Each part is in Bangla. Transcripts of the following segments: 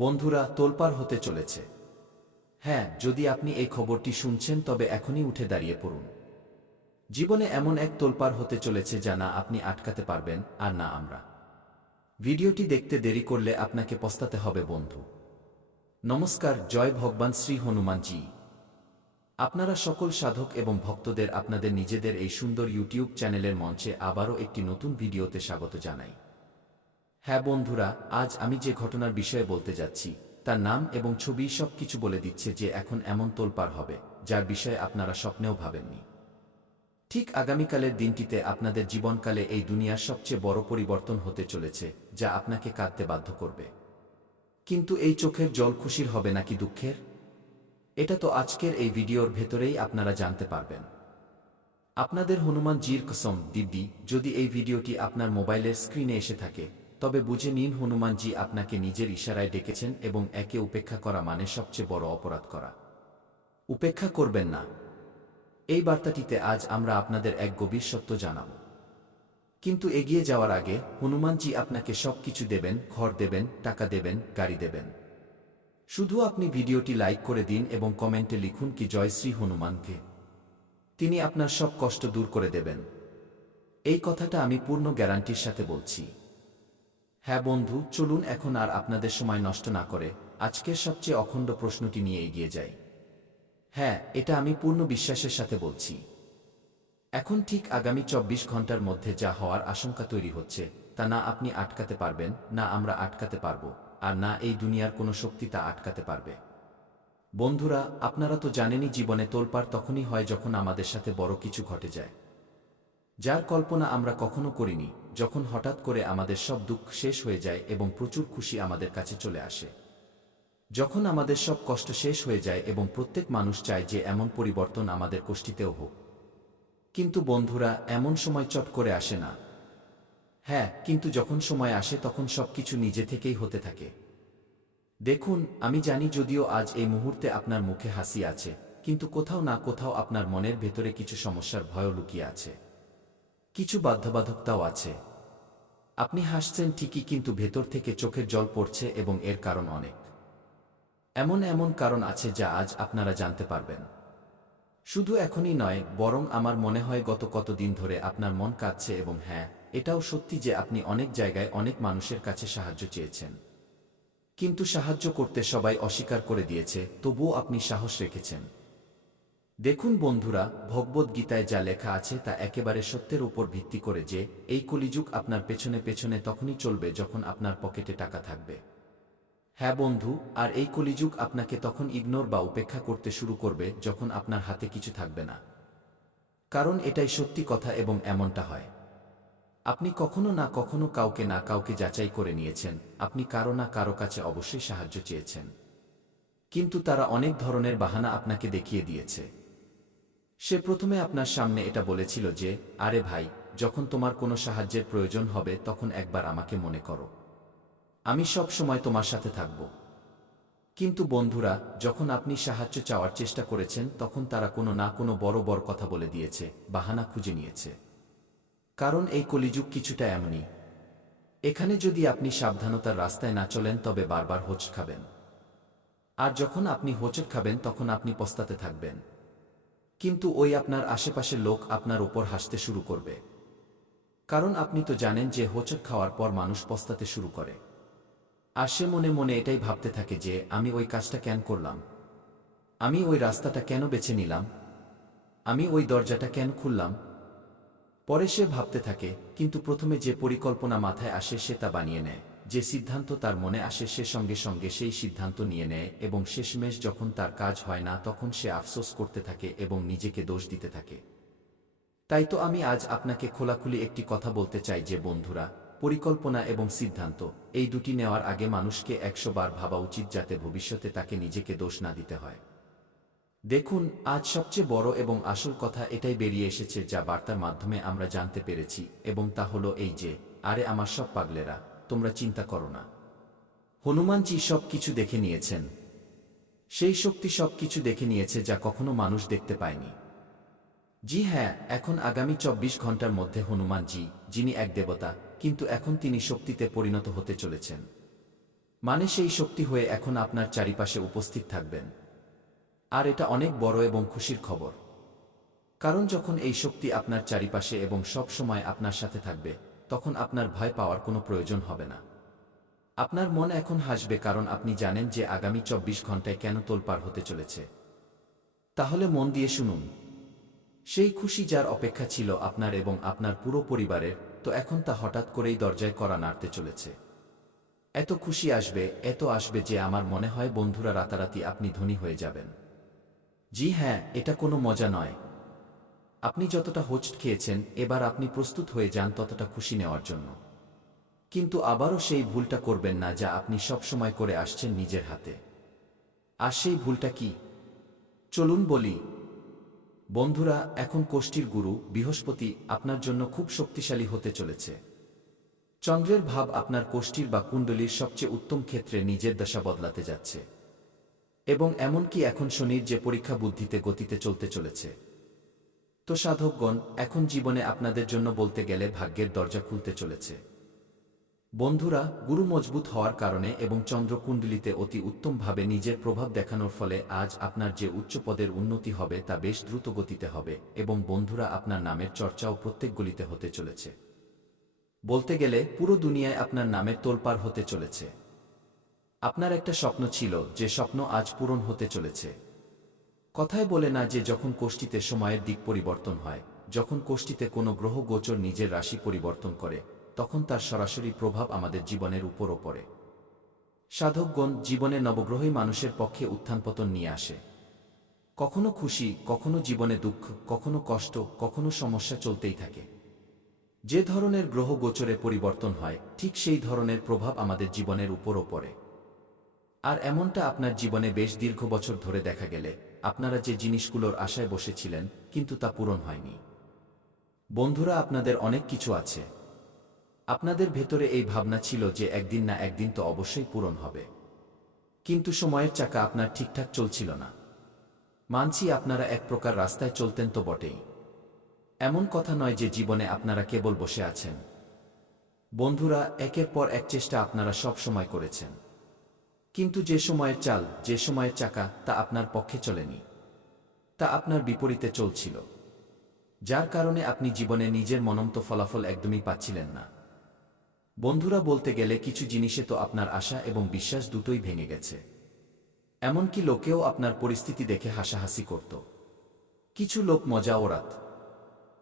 বন্ধুরা, তোলপাড় হতে চলেছে। হ্যাঁ, যদি আপনি এই খবরটি শুনছেন তবে এখনই উঠে দাঁড়িয়ে পড়ুন। জীবনে এমন এক তোলপাড় হতে চলেছে যা না আপনি আটকাতে পারবেন আর না আমরা। ভিডিওটি দেখতে দেরি করলে আপনাকে পস্তাতে হবে বন্ধু। নমস্কার, জয় ভগবান শ্রী হনুমানজি। আপনারা সকল সাধক এবং ভক্তদের আপনাদের নিজেদের এই সুন্দর ইউটিউব চ্যানেলের মঞ্চে আবারও একটি নতুন ভিডিওতে স্বাগত জানাই। হ্যাঁ বন্ধুরা, আজ আমি যে ঘটনার বিষয়ে বলতে যাচ্ছি তার নাম এবং ছবি সব কিছু বলে দিচ্ছে যে এখন এমন তোলপাড় হবে যার বিষয়ে আপনারা স্বপ্নেও ভাবেননি। ঠিক আগামীকালের দিনটিতে আপনাদের জীবনকালে এই দুনিয়ার সবচেয়ে বড় পরিবর্তন হতে চলেছে যা আপনাকে কাঁদতে বাধ্য করবে। কিন্তু এই চোখের জল খুশির হবে নাকি দুঃখের, এটা তো আজকের এই ভিডিওর ভেতরেই আপনারা জানতে পারবেন। আপনাদের হনুমানজির কসম দিব্যি, যদি এই ভিডিওটি আপনার মোবাইলের স্ক্রিনে এসে থাকে তবে বুঝে নিন হনুমানজি আপনাকে নিজের ইশারায় ডেকেছেন এবং একে উপেক্ষা করা মানে সবচেয়ে বড় অপরাধ করা। উপেক্ষা করবেন না। এই বার্তাটিতে আজ আমরা আপনাদের এক গভীর সত্য জানাব। কিন্তু এগিয়ে যাওয়ার আগে হনুমানজি আপনাকে সব কিছু দেবেন, ঘর দেবেন, টাকা দেবেন, গাড়ি দেবেন। শুধু আপনি ভিডিওটি লাইক করে দিন এবং কমেন্টে লিখুন কি জয় শ্রী হনুমানকে। তিনি আপনার সব কষ্ট দূর করে দেবেন। এই কথাটা আমি পূর্ণ গ্যারান্টির সাথে বলছি। হ্যাঁ বন্ধু, চলুন এখন আর আপনাদের সময় নষ্ট না করে আজকের সবচেয়ে অখণ্ড প্রশ্নটি নিয়ে এগিয়ে যাই। হ্যাঁ, এটা আমি পূর্ণ বিশ্বাসের সাথে বলছি। এখন ঠিক আগামী ২৪ ঘন্টার মধ্যে যা হওয়ার আশঙ্কা তৈরি হচ্ছে তা না আপনি আটকাতে পারবেন, না আমরা আটকাতে পারব, আর না এই দুনিয়ার কোনো শক্তি তা আটকাতে পারবে। বন্ধুরা, আপনারা তো জানেনই জীবনে তোলপাড় তখনই হয় যখন আমাদের সাথে বড় কিছু ঘটে যায়, যার কল্পনা আমরা কখনো করিনি। যখন হঠাৎ করে আমাদের সব দুঃখ শেষ হয়ে যায় এবং প্রচুর খুশি আমাদের কাছে চলে আসে। যখন আমাদের সব কষ্ট শেষ হয়ে যায় এবং প্রত্যেক মানুষ চায় যে এমন পরিবর্তন আমাদের কষ্টিতেও হোক। কিন্তু বন্ধুরা, এমন সময় চট করে আসে না। হ্যাঁ, কিন্তু যখন সময় আসে তখন সবকিছু নিজে থেকেই হতে থাকে। দেখুন, আমি জানি যদিও আজ এই মুহূর্তে আপনার মুখে হাসি আছে, কিন্তু কোথাও না কোথাও আপনার মনের ভেতরে কিছু সমস্যার ভয়ও লুকিয়ে আছে। কিছু বাধ্যবাধকতাও আছে। আপনি হাসছেন ঠিকই, কিন্তু ভেতর থেকে চোখের জল পড়ছে এবং এর কারণ অনেক। এমন এমন কারণ আছে যা আজ আপনারা জানতে পারবেন। শুধু এখনই নয়, বরং আমার মনে হয় গত কতদিন ধরে আপনার মন কাঁদছে। এবং হ্যাঁ, এটাও সত্যি যে আপনি অনেক জায়গায় অনেক মানুষের কাছে সাহায্য চেয়েছেন, কিন্তু সাহায্য করতে সবাই অস্বীকার করে দিয়েছে, তবুও আপনি সাহস রেখেছেন। দেখুন বন্ধুরা, ভগবদ্ গীতায় যা লেখা আছে তা একেবারে সত্যের উপর ভিত্তি করে যে এই কলিযুগ আপনার পেছনে পেছনে তখনই চলবে যখন আপনার পকেটে টাকা থাকবে। হ্যাঁ বন্ধু, আর এই কলিযুগ আপনাকে তখন ইগনোর বা উপেক্ষা করতে শুরু করবে যখন আপনার হাতে কিছু থাকবে না। কারণ এটাই সত্যি কথা এবং এমনটা হয়। আপনি কখনো না কখনো কাউকে না কাউকে যাচাই করে নিয়েছেন, আপনি কারো না কারো কাছে অবশ্যই সাহায্য চেয়েছেন, কিন্তু তারা অনেক ধরনের বাহানা আপনাকে দেখিয়ে দিয়েছে। সে প্রথমে আপনার সামনে এটা বলেছিল যে, আরে ভাই, যখন তোমার কোনো সাহায্যের প্রয়োজন হবে তখন একবার আমাকে মনে করো, আমি সব সময় তোমার সাথে থাকব। কিন্তু বন্ধুরা, যখন আপনি সাহায্য চাওয়ার চেষ্টা করেছেন তখন তারা কোনো না কোনো বড় বড় কথা বলে দিয়েছে, বাহানা খুঁজে নিয়েছে। কারণ এই কলিযুগ কিছুটা এমনই। এখানে যদি আপনি সাবধানতার রাস্তায় না চলেন তবে বারবার হোঁচট খাবেন। আর যখন আপনি হোঁচট খাবেন তখন আপনি পস্তাতে থাকবেন। কিন্তু ওই আপনার আশেপাশের লোক আপনার ওপর হাসতে শুরু করবে। কারণ আপনি তো জানেন যে হোঁচট খাওয়ার পর মানুষ পস্তাতে শুরু করে। আর সে মনে মনে এটাই ভাবতে থাকে যে আমি ওই কাজটা কেন করলাম, আমি ওই রাস্তাটা কেন বেছে নিলাম, আমি ওই দরজাটা কেন খুললাম। পরে সে ভাবতে থাকে, কিন্তু প্রথমে যে পরিকল্পনা মাথায় আসে সে তা বানিয়ে নেয়, যে সিদ্ধান্ত তার মনে আসে সে সঙ্গে সঙ্গে সেই সিদ্ধান্ত নিয়ে নেয় এবং শেষমেশ যখন তার কাজ হয় না তখন সে আফসোস করতে থাকে এবং নিজেকে দোষ দিতে থাকে। তাই তো আমি আজ আপনাকে খোলাখুলি একটি কথা বলতে চাই যে বন্ধুরা, পরিকল্পনা এবং সিদ্ধান্ত এই দুটি নেওয়ার আগে মানুষকে ১০০ বার ভাবা উচিত যাতে ভবিষ্যতে তাকে নিজেকে দোষ না দিতে হয়। দেখুন, আজ সবচেয়ে বড় এবং আসল কথা এটাই বেরিয়ে এসেছে যা বার্তার মাধ্যমে আমরা জানতে পেরেছি, এবং তা হলো এই যে, আরে আমার সব পাগলেরা, তোমরা চিন্তা করো না। হনুমানজি সব কিছু দেখে নিয়েছেন। সেই শক্তি সব কিছু দেখে নিয়েছে যা কখনো মানুষ দেখতে পায়নি। জি হ্যাঁ, এখন আগামী ২৪ ঘন্টার মধ্যে হনুমানজি, যিনি এক দেবতা, কিন্তু এখন তিনি শক্তিতে পরিণত হতে চলেছেন। মানে সেই শক্তি হয়ে এখন আপনার চারিপাশে উপস্থিত থাকবেন। আর এটা অনেক বড় এবং খুশির খবর। কারণ যখন এই শক্তি আপনার চারিপাশে এবং সব সময় আপনার সাথে থাকবে, তখন আপনার ভয় পাওয়ার কোনো প্রয়োজন হবে না। আপনার মন এখন হাসবে, কারণ আপনি জানেন যে আগামী ২৪ ঘন্টায় কেন তোলপাড় হতে চলেছে। তাহলে মন দিয়ে শুনুন। সেই খুশি যার অপেক্ষা ছিল আপনার এবং আপনার পুরো পরিবারের, তো এখন তা হঠাৎ করেই দরজায় কড়া নাড়তে চলেছে। এত খুশি আসবে, এত আসবে যে আমার মনে হয় বন্ধুরা রাতারাতি আপনি ধনী হয়ে যাবেন। জি হ্যাঁ, এটা কোনো মজা নয়। আপনি যতটা হোঁচট খেয়েছেন, এবার আপনি প্রস্তুত হয়ে যান ততটা খুশি নেওয়ার জন্য। কিন্তু আবারও সেই ভুলটা করবেন না যা আপনি সবসময় করে আসছেন নিজের হাতে। আর সেই ভুলটা কি? চলুন বলি। বন্ধুরা, এখন কোষ্ঠীর গুরু বৃহস্পতি আপনার জন্য খুব শক্তিশালী হতে চলেছে। চন্দ্রের ভাব আপনার কোষ্ঠীর বা কুণ্ডলীর সবচেয়ে উত্তম ক্ষেত্রে নিজের দশা বদলাতে যাচ্ছে। এবং এমনকি এখন শনির যে পরীক্ষা বুদ্ধিতে গতিতে চলতে চলেছে। তো সাধকগণ, এখন জীবনে আপনাদের জন্য বলতে গেলে ভাগ্যের দরজা খুলতে চলেছে। বন্ধুরা, গুরু মজবুত হওয়ার কারণে এবং চন্দ্রকুণ্ডলিতে অতি উত্তমভাবে নিজের প্রভাব দেখানোর ফলে আজ আপনার যে উচ্চ পদের উন্নতি হবে তা বেশ দ্রুত গতিতে হবে এবং বন্ধুরা আপনার নামের চর্চাও প্রত্যেক গলিতে হতে চলেছে। বলতে গেলে পুরো দুনিয়ায় আপনার নামের তোলপাড় হতে চলেছে। আপনার একটা স্বপ্ন ছিল, যে স্বপ্ন আজ পূরণ হতে চলেছে। কথায় বলে না যে যখন কোষ্ঠীতে সময়ের দিক পরিবর্তন হয়, যখন কোষ্ঠীতে কোনো গ্রহ গোচর নিজের রাশি পরিবর্তন করে, তখন তার সরাসরি প্রভাব আমাদের জীবনের উপরও পড়ে। সাধকগণ, জীবনে নবগ্রহই মানুষের পক্ষে উত্থানপতন নিয়ে আসে। কখনো খুশি, কখনো জীবনে দুঃখ, কখনো কষ্ট, কখনো সমস্যা চলতেই থাকে। যে ধরনের গ্রহ গোচরে পরিবর্তন হয়, ঠিক সেই ধরনের প্রভাব আমাদের জীবনের উপরও পড়ে। আর এমনটা আপনার জীবনে বেশ দীর্ঘ বছর ধরে দেখা গেলে, আপনারা যে জিনিসগুলোর আশায় বসেছিলেন, কিন্তু তা পূরণ হয়নি। বন্ধুরা, আপনাদের অনেক কিছু আছে। আপনাদের ভেতরে এই ভাবনা ছিল যে একদিন না একদিন তো অবশ্যই পূরণ হবে। কিন্তু সময়ের চাকা আপনার ঠিকঠাক চলছিল না। মানছি আপনারা এক প্রকার রাস্তায় চলতেন তো বটেই। এমন কথা নয় যে জীবনে আপনারা কেবল বসে আছেন। বন্ধুরা, একের পর এক চেষ্টা আপনারা সব সময় করেছেন। কিন্তু যে সময়ের চাল, যে সময়ের চাকা, তা আপনার পক্ষে চলেনি। তা আপনার বিপরীতে চলছিল। যার কারণে আপনি জীবনে নিজের মনমতো ফলাফল একদমই পাচ্ছিলেন না। বন্ধুরা, বলতে গেলে কিছু জিনিসে তো আপনার আশা এবং বিশ্বাস দুটোই ভেঙে গেছে। এমনকি লোকেও আপনার পরিস্থিতি দেখে হাসাহাসি করত। কিছু লোক মজা ওড়াত।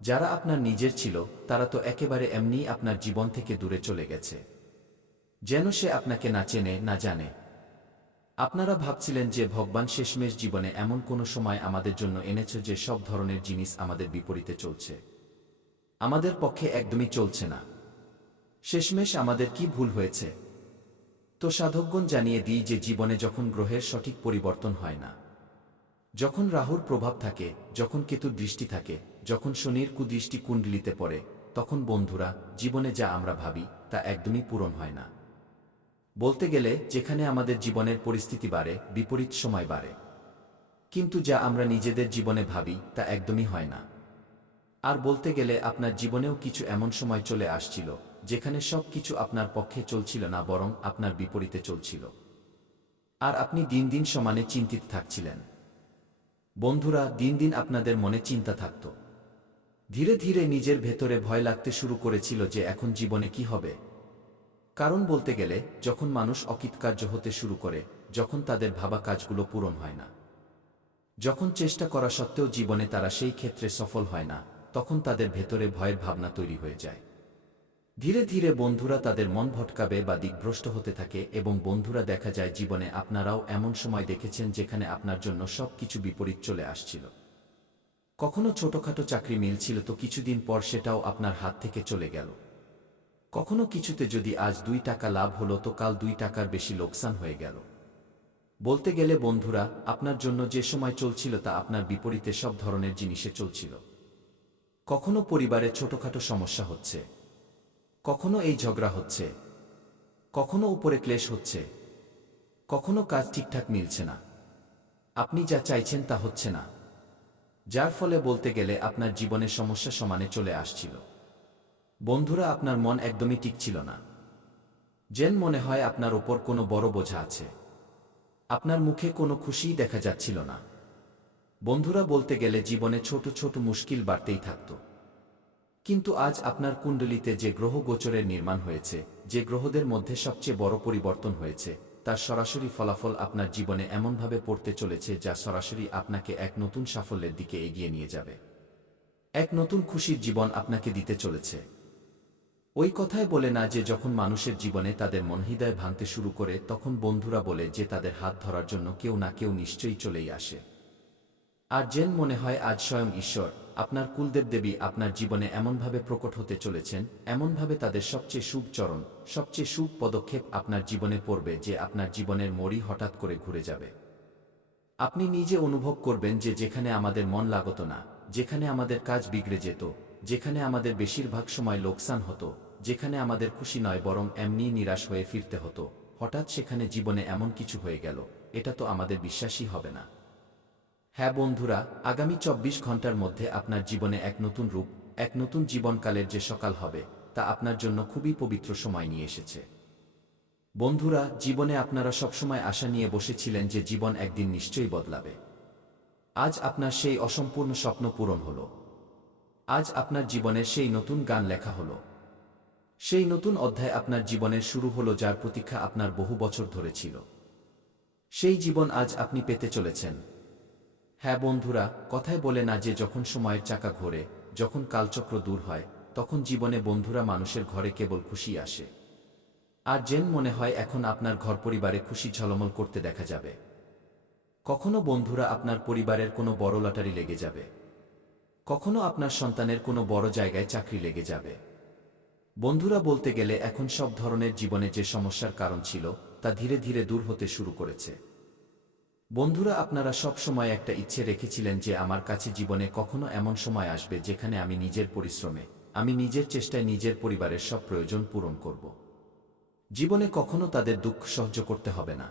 যারা আপনার নিজের ছিল, তারা তো একেবারে এমনিই আপনার জীবন থেকে দূরে চলে গেছে। যেন সে আপনাকে না চেনে, না জানে। আপনারা ভাবছিলেন যে ভগবান শেষমেশ জীবনে এমন কোনো সময় আমাদের জন্য এনেছে যে সব ধরনের জিনিস আমাদের বিপরীতে চলছে। আমাদের পক্ষে একদমই চলছে না। শেষমেশ আমাদের কি ভুল হয়েছে? তো সাধকগণ, জানিয়ে দিই যে জীবনে যখন গ্রহের সঠিক পরিবর্তন হয় না, যখন রাহুর প্রভাব থাকে, যখন কেতুর দৃষ্টি থাকে, যখন শনির কুদৃষ্টি কুণ্ডলিতে পড়ে, তখন বন্ধুরা, জীবনে যা আমরা ভাবি তা একদমই পূরণ হয় না। বলতে গেলে যেখানে আমাদের জীবনের পরিস্থিতি বাড়ে, বিপরীত সময় বাড়ে। কিন্তু যা আমরা নিজেদের জীবনে ভাবি তা একদমই হয় না। আর বলতে গেলে আপনার জীবনেও কিছু এমন সময় চলে আসছিল, যেখানে সব কিছু আপনার পক্ষে চলছিল না, বরং আপনার বিপরীতে চলছিল। আর আপনি দিন দিন সমানে চিন্তিত থাকছিলেন। বন্ধুরা, দিন দিন আপনাদের মনে চিন্তা থাকত। ধীরে ধীরে নিজের ভেতরে ভয় লাগতে শুরু করেছিল যে এখন জীবনে কি হবে। কারণ বলতে গেলে, যখন মানুষ অকৃতকার্য হতে শুরু করে, যখন তাদের ভাবা কাজগুলো পূরণ হয় না, যখন চেষ্টা করা সত্ত্বেও জীবনে তারা সেই ক্ষেত্রে সফল হয় না, তখন তাদের ভেতরে ভয়ের ভাবনা তৈরি হয়ে যায়। ধীরে ধীরে বন্ধুরা তাদের মন ভটকাবে বা দিকভ্রষ্ট হতে থাকে এবং বন্ধুরা, দেখা যায় জীবনে আপনারাও এমন সময় দেখেছেন যেখানে আপনার জন্য সব কিছু বিপরীত চলে আসছিল। কখনো ছোটখাটো চাকরি মিলছিল, তো কিছুদিন পর সেটাও আপনার হাত থেকে চলে গেল। কখনো কিছুতে যদি আজ 2 টাকা লাভ হলো, তো কাল 2 টাকার বেশি লোকসান হয়ে গেল। বলতে গেলে বন্ধুরা, আপনার জন্য যে সময় চলছিল তা আপনার বিপরীতে সব ধরনের জিনিসে চলছিল। কখনো পরিবারে ছোটখাটো সমস্যা হচ্ছে, কখনো এই ঝগড়া হচ্ছে, কখনো উপরে ক্লেশ হচ্ছে, কখনো কাজ ঠিকঠাক মিলছে না। আপনি যা চাইছেন তা হচ্ছে না। যার ফলে বলতে গেলে আপনার জীবনে সমস্যা সমানে চলে আসছিল। বন্ধুরা, আপনার মন একদমই টিকছিল না। যেন মনে হয় আপনার ওপর কোনো বড় বোঝা আছে। আপনার মুখে কোনো খুশিই দেখা যাচ্ছিল না। বন্ধুরা বলতে গেলে জীবনে ছোট ছোট মুশকিল বাড়তেই থাকত। কিন্তু আজ আপনার কুণ্ডলিতে যে গ্রহ গোচরের নির্মাণ হয়েছে, যে গ্রহদের মধ্যে সবচেয়ে বড় পরিবর্তন হয়েছে, তার সরাসরি ফলাফল আপনার জীবনে এমনভাবে পড়তে চলেছে যা সরাসরি আপনাকে এক নতুন সাফল্যের দিকে এগিয়ে নিয়ে যাবে। এক নতুন খুশির জীবন আপনাকে দিতে চলেছে। ওই কথায় বলে না যে যখন মানুষের জীবনে তাদের মনহৃদয় ভাঙতে শুরু করে তখন বন্ধুরা বলে যে তাদের হাত ধরার জন্য কেউ না কেউ নিশ্চয়ই চলেই আসে। আর যেন মনে হয় আজ স্বয়ং ঈশ্বর, আপনার কুলদেব দেবী আপনার জীবনে এমনভাবে প্রকট হতে চলেছেন, এমনভাবে তাদের সবচেয়ে শুভ চরণ, সবচেয়ে শুভ পদক্ষেপ আপনার জীবনে পড়বে যে আপনার জীবনের মোড়ই হঠাৎ করে ঘুরে যাবে। আপনি নিজে অনুভব করবেন যে যেখানে আমাদের মন লাগত না, যেখানে আমাদের কাজ বিগড়ে যেত, যেখানে আমাদের বেশিরভাগ সময় লোকসান হতো, যেখানে আমাদের খুশি নয় বরং এমনিই নিরাশ হয়ে ফিরতে হতো, হঠাৎ সেখানে জীবনে এমন কিছু হয়ে গেল, এটা তো আমাদের বিশ্বাসই হবে না। হ্যাঁ বন্ধুরা, আগামী 24 ঘন্টার মধ্যে আপনার জীবনে এক নতুন রূপ, এক নতুন জীবনকালের যে সকাল হবে, তা আপনার জন্য খুবই পবিত্র সময় নিয়ে এসেছে। বন্ধুরা, জীবনে আপনারা সবসময় আশা নিয়ে বসেছিলেন যে জীবন একদিন নিশ্চয়ই বদলাবে। আজ আপনার সেই অসম্পূর্ণ স্বপ্ন পূরণ হল। আজ আপনার জীবনের সেই নতুন গান লেখা হল। সেই নতুন অধ্যায় আপনার জীবনের শুরু হলো যার প্রতীক্ষা আপনার বহু বছর ধরে ছিল। সেই জীবন আজ আপনি পেতে চলেছেন। হ্যাঁ বন্ধুরা, কথায় বলে না যে যখন সময়ের চাকা ঘোরে, যখন কালচক্র দূর হয়, তখন জীবনে বন্ধুরা মানুষের ঘরে কেবল খুশি আসে। আর যেন মনে হয় এখন আপনার ঘর পরিবারে খুশি ঝলমল করতে দেখা যাবে। কখনো বন্ধুরা আপনার পরিবারের কোনো বড় লটারি লেগে যাবে, কখনো আপনার সন্তানের কোনো বড় জায়গায় চাকরি লেগে যাবে। বন্ধুরা বলতে গেলে এখন সব ধরনের জীবনে যে সমস্যার কারণ ছিল তা ধীরে ধীরে দূর হতে শুরু করেছে। বন্ধুরা, আপনারা সব সময় একটা ইচ্ছে রেখেছিলেন যে আমার কাছে জীবনে কখনো এমন সময় আসবে যেখানে আমি নিজের পরিশ্রমে, আমি নিজের চেষ্টায় নিজের পরিবারের সব প্রয়োজন পূরণ করব। জীবনে কখনো তাদের দুঃখ সহ্য করতে হবে না।